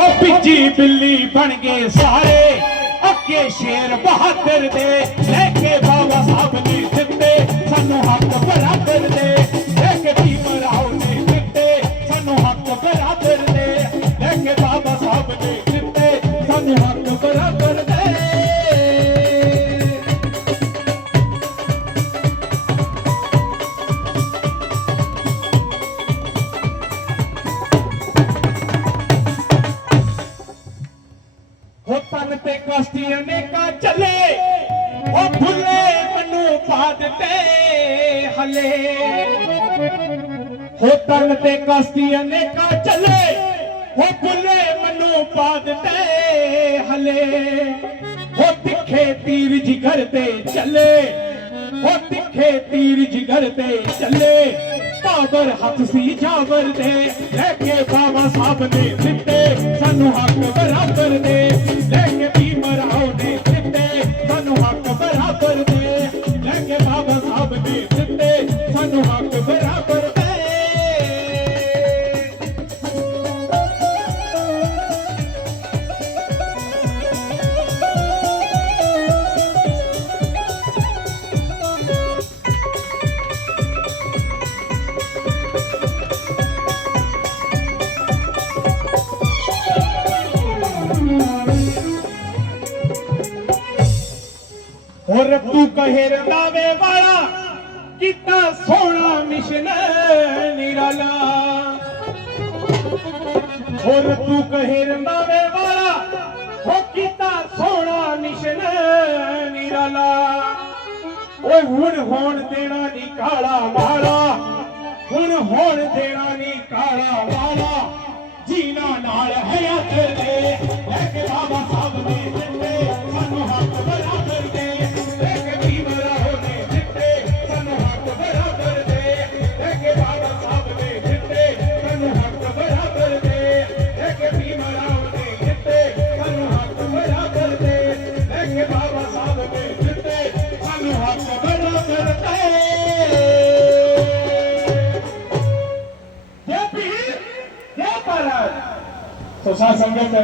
ਉਹ ਭਿੱਜੀ ਬਿੱਲੀ ਬਣ ਗਏ ਸਾਰੇ। ਅੱਗੇ ਸ਼ੇਰ ਬਹਾਦਰ ਦੇ ਲੈ ਹੋ ਤੇ ਕਸ਼ਤੀ ਅਨੇਕਾਂ ਚੱਲੇ। ਹੋ ਭੁੱਲੇ ਮੈਨੂੰ ਪਾ ਦਿੱਤੇ, ਹਲੇ। ਹੋ ਤਨ ਤੇ ਕਸ਼ਤੀ ਅਨੇਕਾਂ ਚੱਲੇ ਹੋ ਭੁੱਲੇ ਮੈਨੂੰ ਪਾ ਦਿੱਤੇ, ਹਲੇ। ਹੋ ਤਿੱਖੇ ਤੀਰ ਜਿਗਰ ਤੇ ਚੱਲੇ ਹੋ ਤਿੱਖੇ ਤੀਰ ਜਿਗਰ ਤੇ ਚੱਲੇ। ਕਾਬਰ ਹੱਥ ਸੀ ਜਾਵਰ ਦੇ ਲੈ ਕੇ ਬਾਬਾ ਸਾਹਿਬ ਨੇ ਹੋਰ ਤੂੰ ਕਹੇ ਰੰਦਾਵੇ ਵਾਲਾ, ਕੀਤਾ ਸੋਹਣਾ ਮਿਸ਼ਨ ਨਿਰਾਲਾ। ਹੋਰ ਤੂੰ ਕਹੇ ਰੰਦਾਵੇ ਵਾਲਾ, ਹੋ ਕੀਤਾ ਸੋਹਣਾ ਮਿਸ਼ਨ ਨਿਰਾਲਾ। ਓਏ ਹੁਣ ਹੋਣ ਦੇਣਾ ਨੀ ਕਾਲਾ ਹੁਣ ਹੋਣ ਦੇਣਾ ਨਹੀਂ ਕਾਲਾ ਵਾਲਾ। તો સા સંગત